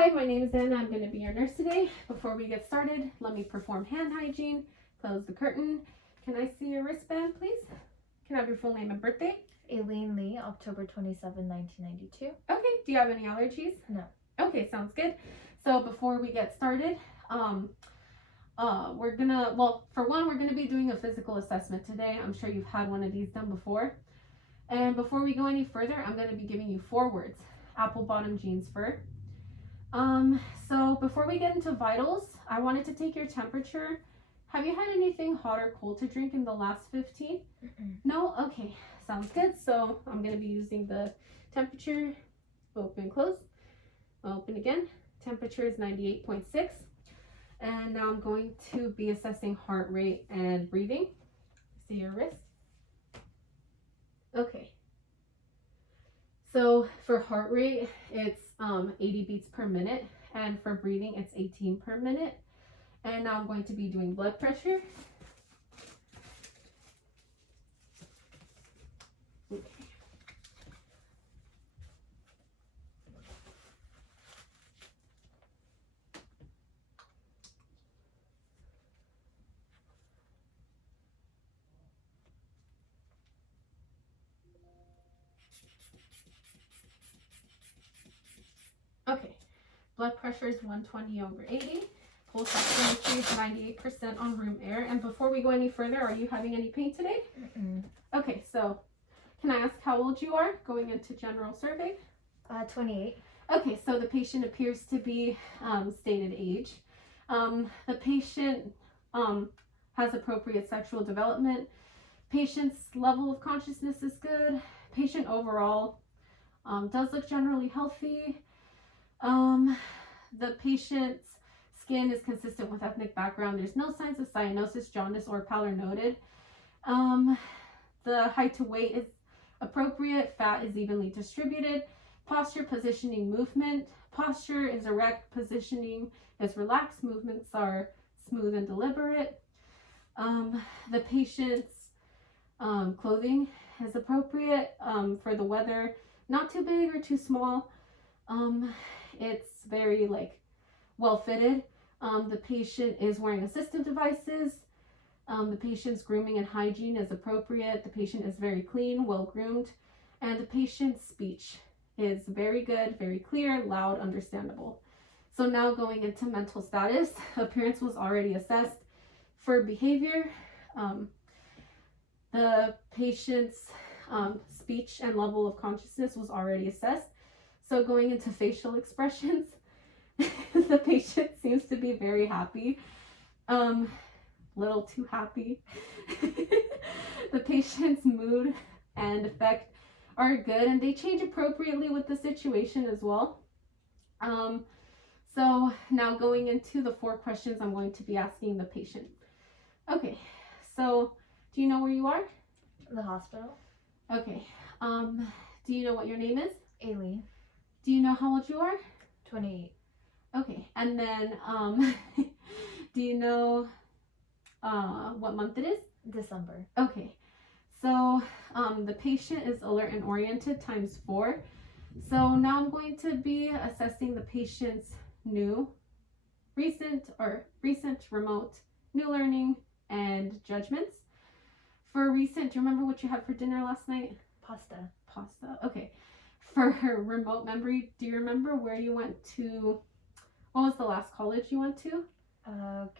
Hi, my name is Anna. I'm going to be your nurse today. Before we get started, let me perform hand hygiene. Close the curtain. Can I see your wristband, please? Can I have your full name and birthday? Aileen Lee, October 27, 1992. Okay, do you have any allergies? No. Okay, sounds good. So before we get started, we're gonna be doing a physical assessment today. I'm sure you've had one of these done before. And before we go any further, I'm gonna be giving you 4 words. Apple bottom jeans fur. So before we get into vitals, I wanted to take your temperature. Have you had anything hot or cold to drink in the last 15? No? Okay, sounds good. So I'm going to be using the temperature, open, close, open again. Temperature is 98.6. And now I'm going to be assessing heart rate and breathing. See your wrist? Okay. So for heart rate, it's 80 beats per minute, and for breathing, it's 18 per minute. And now I'm going to be doing blood pressure. Okay. Okay, blood pressure is 120/80. Pulse oximetry is 98% on room air. And before we go any further, are you having any pain today? Okay, so can I ask how old you are going into general survey? 28. Okay, so the patient appears to be stated age. The patient has appropriate sexual development. Patient's level of consciousness is good. Patient overall does look generally healthy. The patient's skin is consistent with ethnic background. There's no signs of cyanosis, jaundice, or pallor noted. The height to weight is appropriate. Fat is evenly distributed. Posture, positioning, movement. Posture is erect. Positioning is relaxed. Movements are smooth and deliberate. The patient's clothing is appropriate for the weather. Not too big or too small. It's very well fitted. The patient is wearing assistive devices. The patient's grooming and hygiene is appropriate. The patient is very clean, well groomed, and the patient's speech is very good, very clear, loud, understandable. So now going into mental status, appearance was already assessed. For behavior, the patient's speech and level of consciousness was already assessed. So going into facial expressions, the patient seems to be very happy, little too happy. The patient's mood and affect are good, and they change appropriately with the situation as well. So now going into the 4 questions I'm going to be asking the patient. Okay, so do you know where you are? The hospital. Okay, do you know what your name is? Aileen. Do you know how old you are? 28. Okay, and then do you know what month it is? December. Okay, so the patient is alert and oriented times 4. So now I'm going to be assessing the patient's recent, remote, new learning, and judgments. For recent, do you remember what you had for dinner last night? Pasta. Okay. For her remote memory, do you remember where you went to? What was the last college you went to?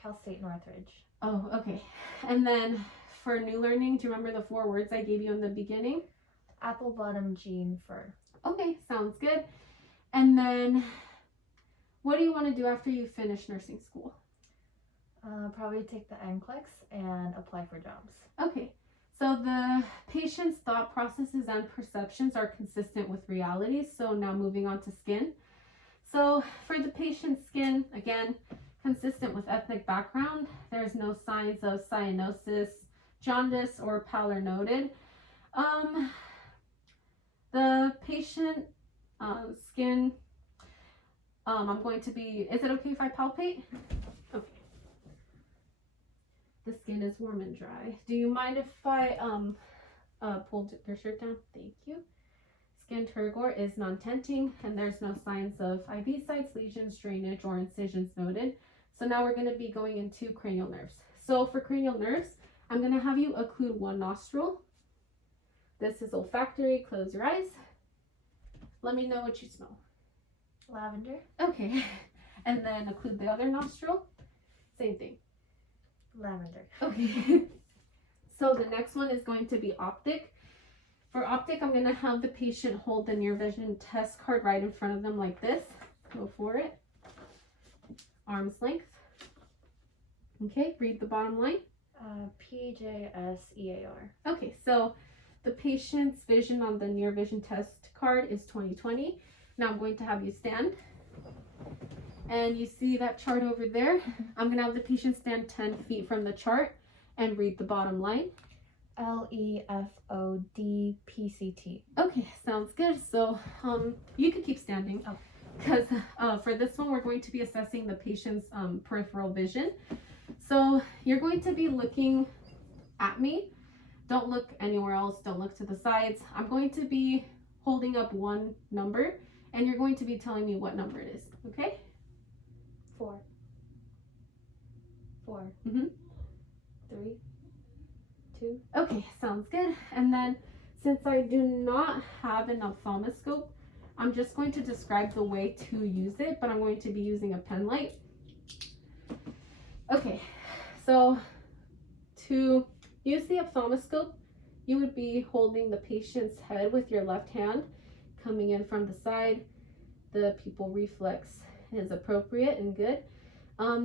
Cal State Northridge. Oh, okay. And then for new learning, do you remember the 4 words I gave you in the beginning? Apple bottom jean fur. Okay, sounds good. And then what do you want to do after you finish nursing school? Probably take the NCLEX and apply for jobs. Okay. So the patient's thought processes and perceptions are consistent with reality. So now moving on to skin. So for the patient's skin, again, consistent with ethnic background. There's no signs of cyanosis, jaundice, or pallor noted. The patient skin, I'm going to be, is it okay if I palpate? Okay. The skin is warm and dry. Do you mind if I pull their shirt down? Thank you. skin turgor is non-tenting and there's no signs of IV sites, lesions, drainage, or incisions noted. So now we're going to be going into cranial nerves. So for cranial nerves, I'm going to have you occlude one nostril. This is olfactory. Close your eyes. Let me know what you smell. Lavender. Okay. And then occlude the other nostril. Same thing. Lavender. Okay. So the next one is going to be optic. For optic, I'm going to have the patient hold the near vision test card right in front of them like this. Go for it. Arm's length. Okay, read the bottom line. PJSEAR. Okay, so the patient's vision on the near vision test card is 20/20. Now I'm going to have you stand. And you see that chart over there? I'm going to have the patient stand 10 feet from the chart and read the bottom line. LEFODPCT. Okay, sounds good. So you can keep standing because for this one we're going to be assessing the patient's peripheral vision. So you're going to be looking at me. Don't look anywhere else. Don't look to the sides. I'm going to be holding up one number and you're going to be telling me what number it is. Okay? 4. 4. 3. 2. Okay, sounds good. And then since I do not have an ophthalmoscope, I'm just going to describe the way to use it, but I'm going to be using a pen light. Okay, so to use the ophthalmoscope, you would be holding the patient's head with your left hand, coming in from the side. The pupil reflex is appropriate and good.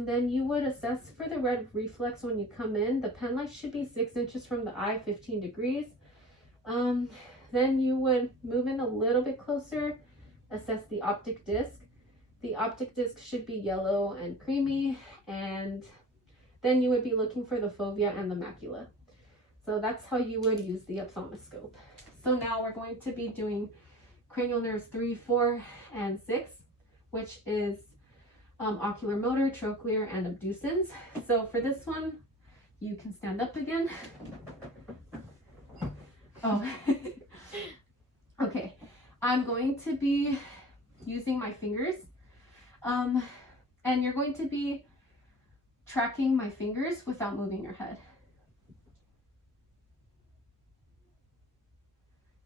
Then you would assess for the red reflex when you come in. The pen light should be 6 inches from the eye, 15 degrees. Then you would move in a little bit closer, assess the optic disc. The optic disc should be yellow and creamy, and then you would be looking for the fovea and the macula. So that's how you would use the ophthalmoscope. So now we're going to be doing cranial nerves 3, 4, and 6, which is ocular motor, trochlear, and abducens. So for this one, you can stand up again. Oh, okay. I'm going to be using my fingers, and you're going to be tracking my fingers without moving your head.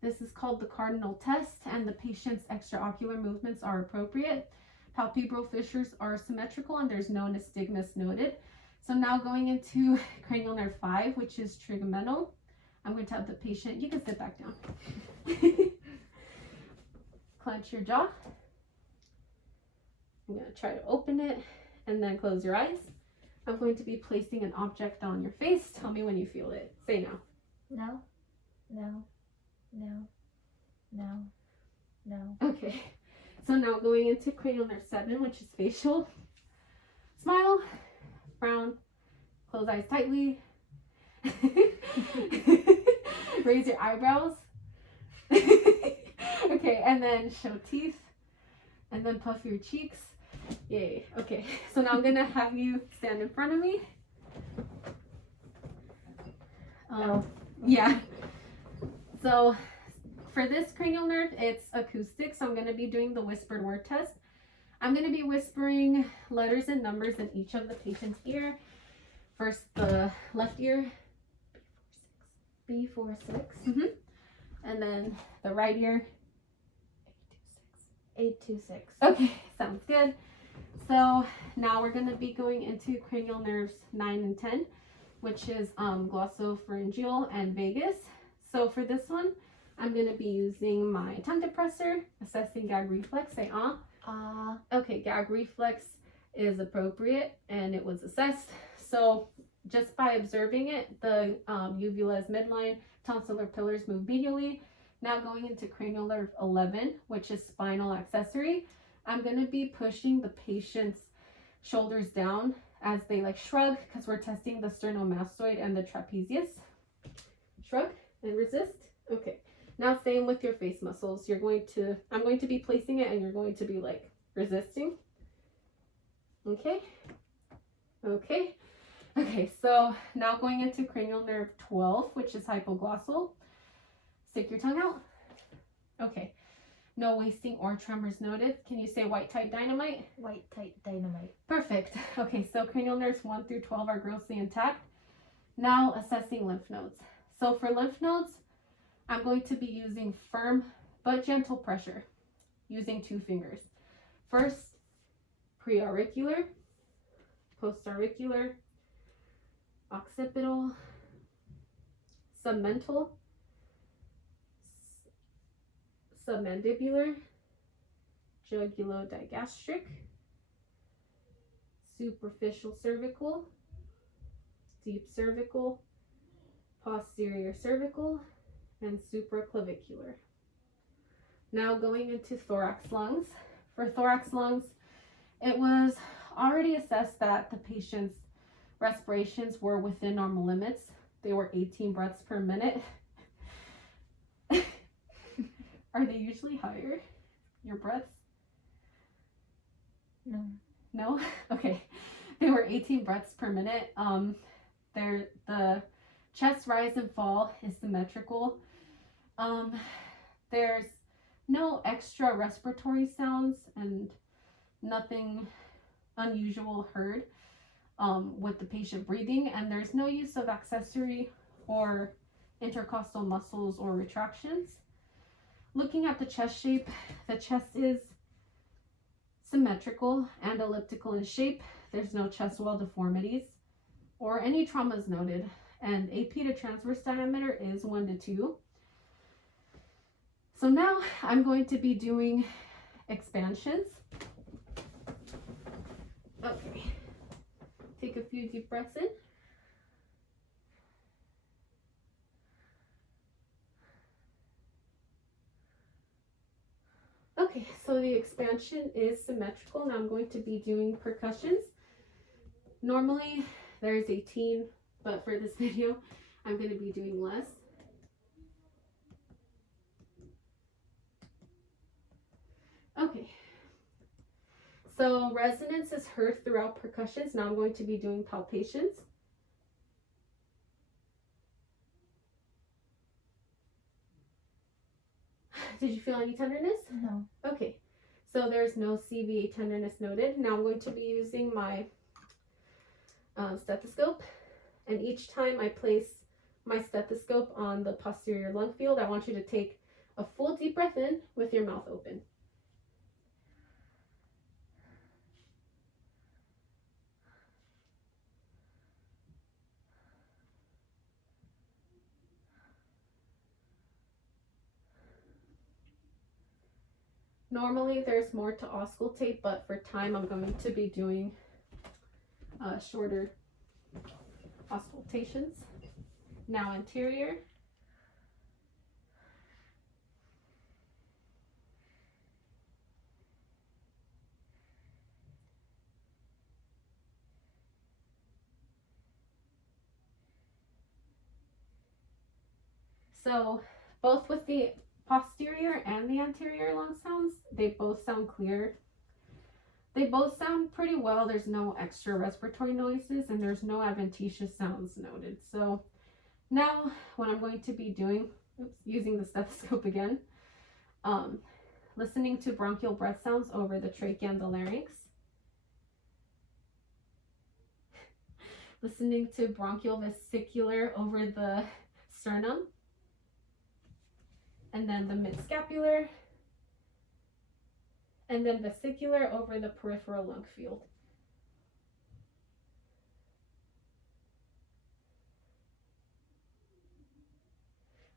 This is called the cardinal test, and the patient's extraocular movements are appropriate. Palpebral fissures are symmetrical, and there's no nystagmus noted. So now going into cranial nerve 5, which is trigeminal. I'm going to have the patient, you can sit back down. Clench your jaw. I'm going to try to open it and then close your eyes. I'm going to be placing an object on your face. Tell me when you feel it. Say now. No. No. No. No. No. Okay. So now going into cranial nerve 7, which is facial. Smile, frown, close eyes tightly. Raise your eyebrows. Okay, and then show teeth. And then puff your cheeks. Yay. Okay, so now I'm going to have you stand in front of me. Yeah. So for this cranial nerve, it's acoustic, so I'm going to be doing the whispered word test. I'm going to be whispering letters and numbers in each of the patient's ear. First, the left ear. B46. And then the right ear. 826. Okay, sounds good. So now we're going to be going into cranial nerves 9 and 10, which is glossopharyngeal and vagus. So for this one, I'm going to be using my tongue depressor, assessing gag reflex. Say ah. Okay, gag reflex is appropriate and it was assessed. So just by observing it, the uvula is midline, tonsillar pillars move medially. Now going into cranial nerve 11, which is spinal accessory, I'm going to be pushing the patient's shoulders down as they shrug, because we're testing the sternomastoid and the trapezius. Shrug and resist. Okay. Now same with your face muscles. I'm going to be placing it and you're going to be resisting. Okay. Okay. Okay, so now going into cranial nerve 12, which is hypoglossal. Stick your tongue out. Okay. No wasting or tremors noted. Can you say white tight dynamite? White tight dynamite. Perfect. Okay, so cranial nerves 1 through 12 are grossly intact. Now assessing lymph nodes. So for lymph nodes, I'm going to be using firm but gentle pressure using 2 fingers. First, preauricular, postauricular, occipital, submental, submandibular, jugulodigastric, superficial cervical, deep cervical, posterior cervical, and supraclavicular. Now going into thorax lungs. For thorax lungs, it was already assessed that the patient's respirations were within normal limits. They were 18 breaths per minute. Are they usually higher, your breaths? No. No? Okay. They were 18 breaths per minute. The chest rise and fall is symmetrical. There's no extra respiratory sounds and nothing unusual heard with the patient breathing, and there's no use of accessory or intercostal muscles or retractions. Looking at the chest shape, the chest is symmetrical and elliptical in shape. There's no chest wall deformities or any traumas noted, and AP to transverse diameter is 1 to 2. So now I'm going to be doing expansions. Okay, take a few deep breaths in. Okay, so the expansion is symmetrical. Now I'm going to be doing percussions. Normally there's 18, but for this video, I'm going to be doing less. Okay, so resonance is heard throughout percussions. Now I'm going to be doing palpations. Did you feel any tenderness? No. Okay, so there's no CVA tenderness noted. Now I'm going to be using my stethoscope, and each time I place my stethoscope on the posterior lung field, I want you to take a full deep breath in with your mouth open. Normally there's more to auscultate, but for time I'm going to be doing shorter auscultations. Now anterior. So both with the posterior and the anterior lung sounds, they both sound clear. They both sound pretty well. There's no extra respiratory noises and there's no adventitious sounds noted. So now what I'm going to be doing, using the stethoscope again, listening to bronchial breath sounds over the trachea and the larynx. Listening to bronchial vesicular over the sternum. And then the mid-scapular, and then vesicular over the peripheral lung field.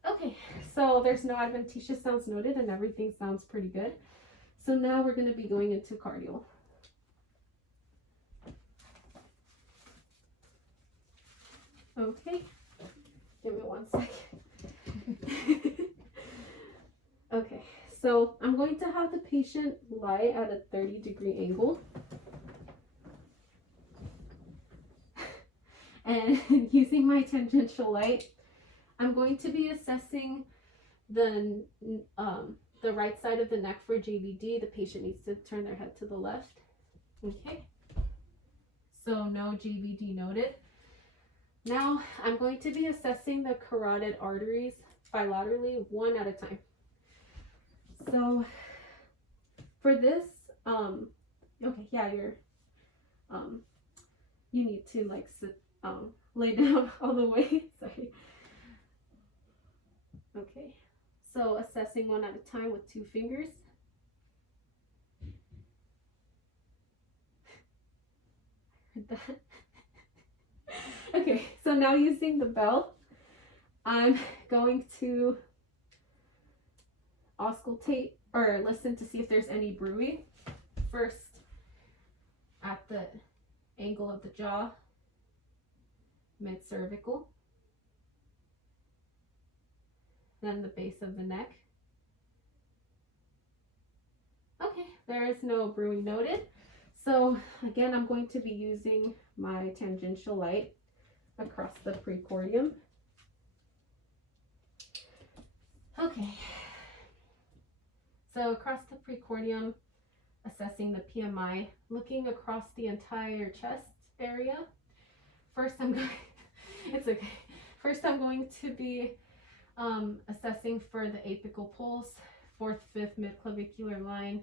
Okay, so there's no adventitious sounds noted and everything sounds pretty good. So now we're going to be going into cardial. Okay, give me 1 second. Okay, so I'm going to have the patient lie at a 30-degree angle. And using my tangential light, I'm going to be assessing the right side of the neck for JVD. The patient needs to turn their head to the left. Okay, so no JVD noted. Now I'm going to be assessing the carotid arteries bilaterally, one at a time. So For this, okay, yeah, you need to like sit, lay down all the way. Sorry. Okay, so assessing one at a time with 2 fingers. Heard that. Okay, so now using the bell, I'm going to auscultate or listen to see if there's any bruit. First, at the angle of the jaw, mid-cervical, then the base of the neck. Okay, there is no bruit noted. So again, I'm going to be using my tangential light across the precordium. Okay, so across the precordium, assessing the PMI, looking across the entire chest area. First, it's okay. First, I'm going to be assessing for the apical pulse, 4th, 5th midclavicular line,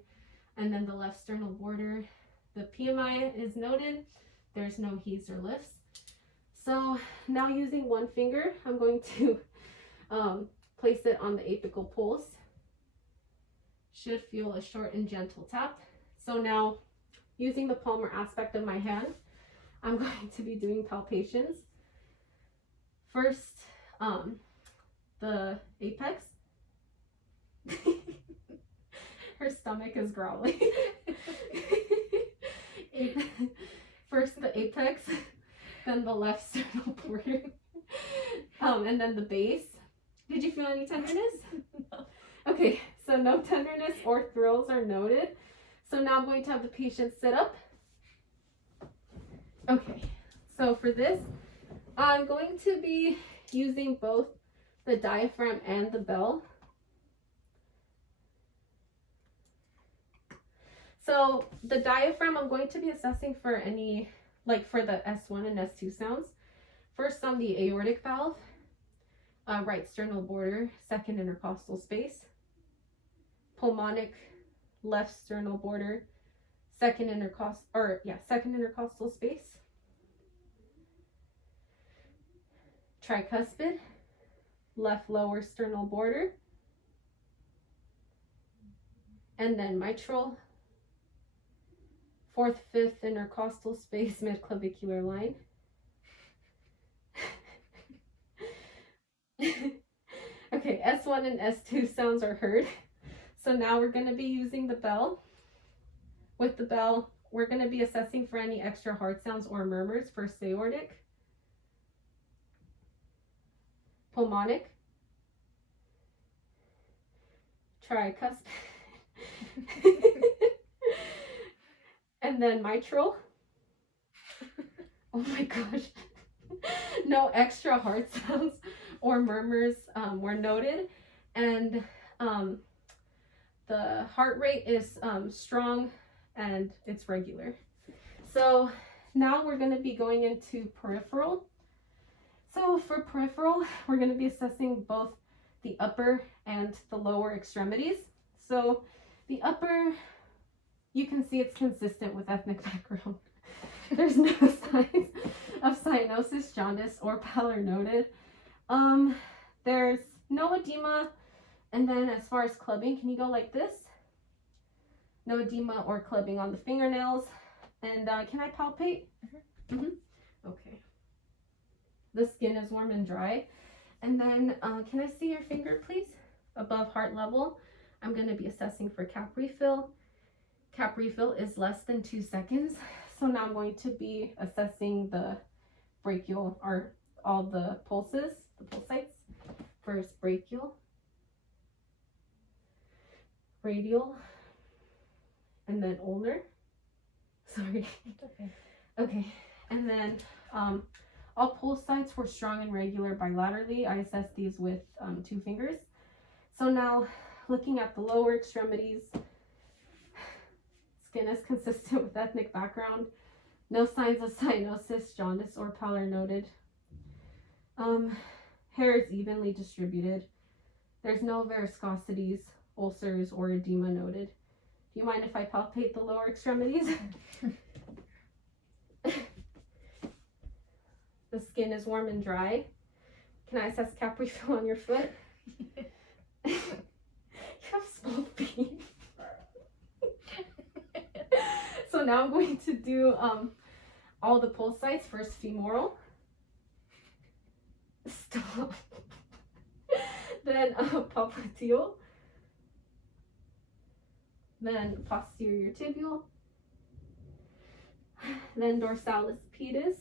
and then the left sternal border. The PMI is noted. There's no heaves or lifts. So now using one finger, I'm going to place it on the apical pulse. Should feel a short and gentle tap. So now, using the palmar aspect of my hand, I'm going to be doing palpations. First, the apex. Her stomach is growling. First the apex, then the left sternal border, and then the base. Did you feel any tenderness? No. Okay, so no tenderness or thrills are noted. So now I'm going to have the patient sit up. Okay, so for this, I'm going to be using both the diaphragm and the bell. So the diaphragm, I'm going to be assessing for any, like for the S1 and S2 sounds. First on the aortic valve, right sternal border, 2nd intercostal space. Pulmonic, left sternal border, 2nd intercostal space. Tricuspid, left lower sternal border. And then mitral, 4th, 5th intercostal space, midclavicular line. Okay, S1 and S2 sounds are heard. So now we're going to be using the bell. With the bell, we're going to be assessing for any extra heart sounds or murmurs. First aortic, pulmonic, tricuspid, and then mitral. Oh my gosh. No extra heart sounds or murmurs were noted. And the heart rate is strong and it's regular. So now we're going to be going into peripheral. So for peripheral, we're going to be assessing both the upper and the lower extremities. So the upper, you can see it's consistent with ethnic background. There's no signs of cyanosis, jaundice, or pallor noted. There's no edema. And then as far as clubbing, can you go like this? No edema or clubbing on the fingernails. And can I palpate? Okay. The skin is warm and dry. And then can I see your finger, please? Above heart level, I'm going to be assessing for cap refill. Cap refill is less than 2 seconds. So now I'm going to be assessing the brachial, or all the pulses, the pulse sites. First brachial, radial, and then ulnar. Sorry. Okay. Okay, and then all pulse sites were strong and regular bilaterally. I assessed these with 2 fingers. So now looking at the lower extremities, skin is consistent with ethnic background. No signs of cyanosis, jaundice, or pallor noted. Hair is evenly distributed. There's no varicosities, ulcers, or edema noted. you mind if I palpate the lower extremities? The skin is warm and dry. Can I assess cap refill on your foot? You have small feet. So now I'm going to do all the pulse sites. First femoral. Stop. Then popliteal. Then posterior tibial. Then dorsalis pedis.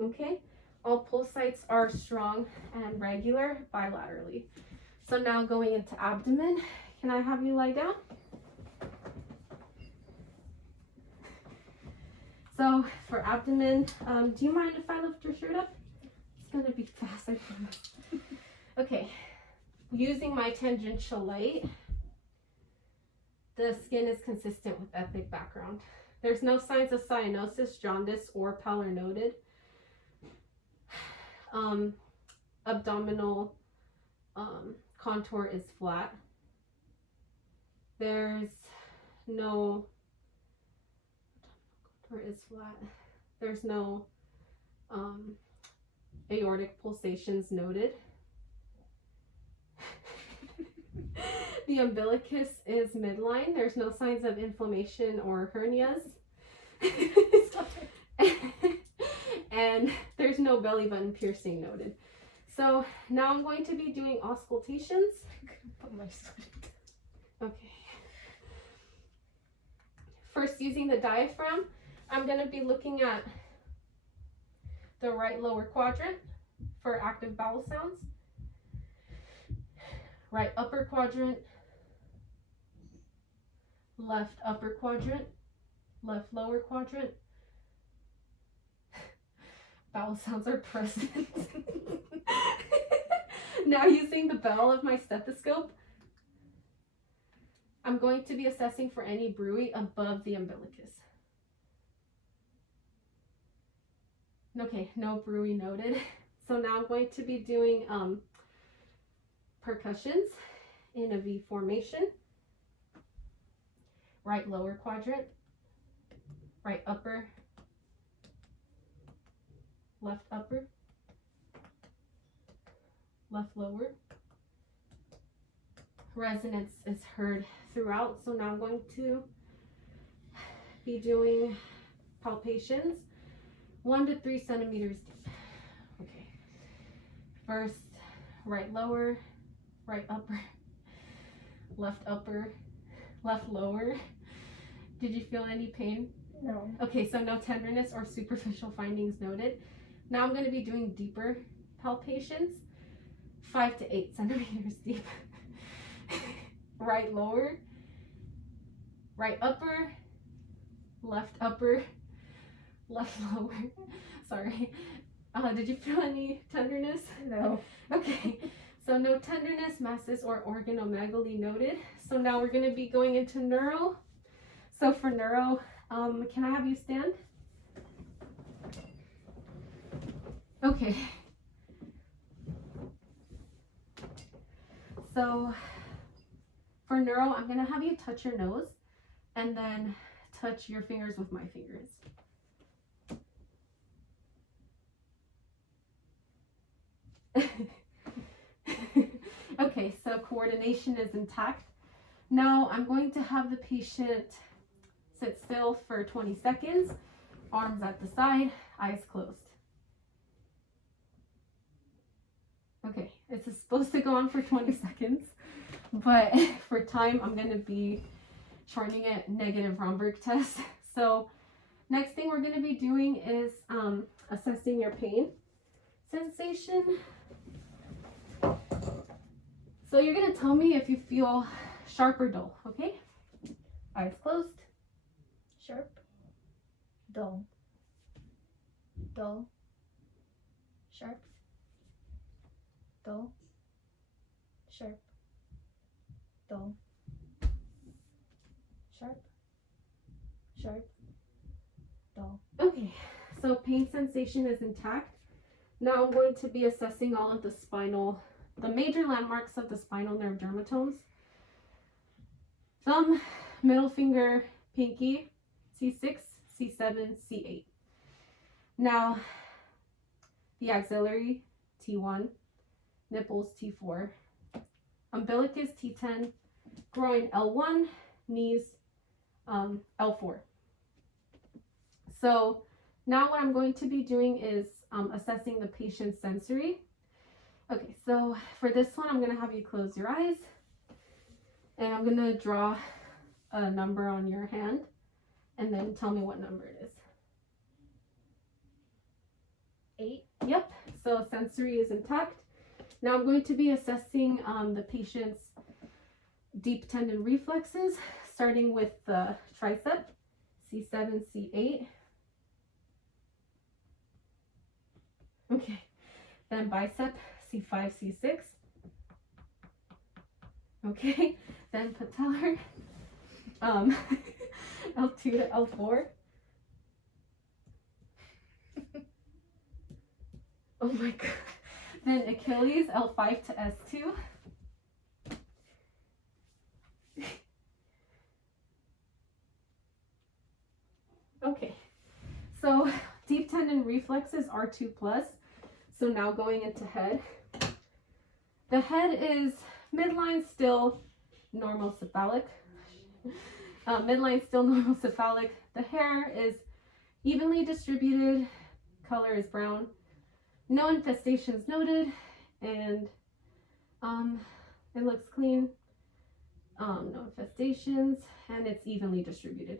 Okay. All pulse sites are strong and regular bilaterally. So now going into abdomen, can I have you lie down? So for abdomen, do you mind if I lift your shirt up? It's gonna be fast, I promise. Okay, using my tangential light, the skin is consistent with ethnic background. There's no signs of cyanosis, jaundice, or pallor noted. Abdominal contour is flat. There's no There's no aortic pulsations noted. The umbilicus is midline. There's no signs of inflammation or hernias. And there's no belly button piercing noted. So now I'm going to be doing auscultations. I'm gonna put my sweat. Okay. First, using the diaphragm, I'm going to be looking at the right lower quadrant for active bowel sounds, right upper quadrant, left upper quadrant, left lower quadrant. Bowel sounds are present. Now using the bell of my stethoscope, I'm going to be assessing for any bruit above the umbilicus. Okay, no bruit noted. So now I'm going to be doing percussions in a V formation. Right lower quadrant, right upper, left upper, left lower. Resonance is heard throughout, so now I'm going to be doing palpations 1 to 3 centimeters deep. Okay. First, right lower, right upper, left lower. Did you feel any pain? No. Okay, so no tenderness or superficial findings noted. Now I'm going to be doing deeper palpations, 5 to 8 centimeters deep. Right lower, right upper, left lower. Sorry. Did you feel any tenderness? No. Okay, so no tenderness, masses, or organomegaly noted. So now we're going to be going into neuro. So for neuro, can I have you stand? Okay. So for neuro, I'm going to have you touch your nose and then touch your fingers with my fingers. Okay, so coordination is intact. Now I'm going to have the patient sit still for 20 seconds, arms at the side, eyes closed. Okay, this is supposed to go on for 20 seconds, but for time, I'm going to be shortening it, negative Romberg test. So next thing we're going to be doing is assessing your pain sensation. So you're going to tell me if you feel sharp or dull, okay? Eyes closed. Sharp. Dull. Dull. Sharp. Dull. Sharp. Dull. Sharp. Sharp. Dull. Okay, so pain sensation is intact. Now I'm going to be assessing all of the major landmarks of the spinal nerve dermatomes. thumb, middle finger, pinky, C6, C7, C8. Now, the axillary, T1, nipples, T4, umbilicus, T10, groin, L1, knees, L4. So now what I'm going to be doing is assessing the patient's sensory. Okay, so for this one, I'm going to have you close your eyes, and I'm going to draw a number on your hand, and then tell me what number it is. 8. Yep, so sensory is intact. Now I'm going to be assessing the patient's deep tendon reflexes, starting with the tricep, C7, C8. Okay, then bicep, C5, C6. Okay, then patellar, L2 to L4. Oh my god. Then Achilles, L5 to S2. Okay, so deep tendon reflexes are 2+. So now going into head. The head is midline still normal cephalic. Midline still normal cephalic. The hair is evenly distributed. Color is brown. No infestations noted, and it looks clean. No infestations, and it's evenly distributed.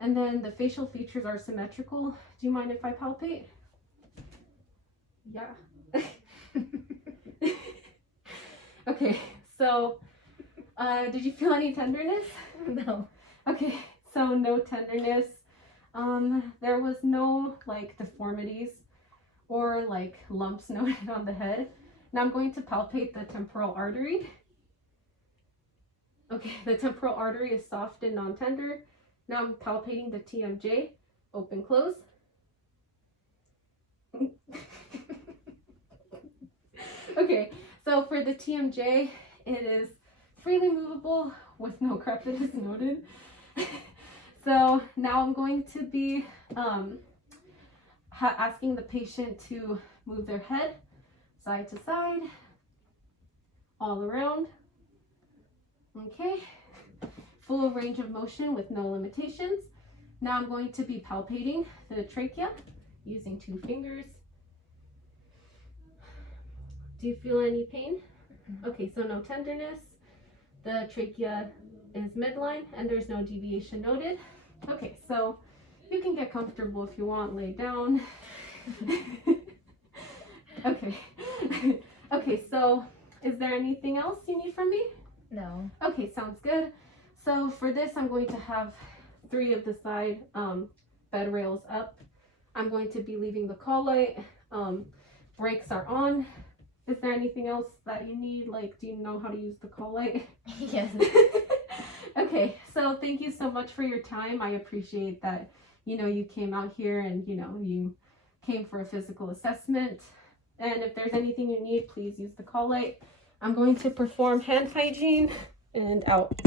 And then the facial features are symmetrical. Do you mind if I palpate? Yeah. Okay, so did you feel any tenderness? No. Okay, so no tenderness. There was no like deformities or like lumps noted on the head. Now I'm going to palpate the temporal artery. Okay, the temporal artery is soft and non-tender. Now I'm palpating the TMJ, open, close. Okay, so for the TMJ, it is freely movable with no crepitus noted. So now I'm going to be asking the patient to move their head side to side, all around. Okay, full range of motion with no limitations. Now I'm going to be palpating the trachea using 2 fingers. Do you feel any pain? Okay, so no tenderness. The trachea is midline and there's no deviation noted. Okay, so you can get comfortable if you want, lay down. Okay. Okay, so is there anything else you need from me? No. Okay, sounds good. So for this, I'm going to have 3 of the side bed rails up. I'm going to be leaving the call light. Brakes are on. Is there anything else that you need? Like, do you know how to use the call light? Yes. Okay, so thank you so much for your time. I appreciate that, you came out here and, you came for a physical assessment. And if there's anything you need, please use the call light. I'm going to perform hand hygiene and out.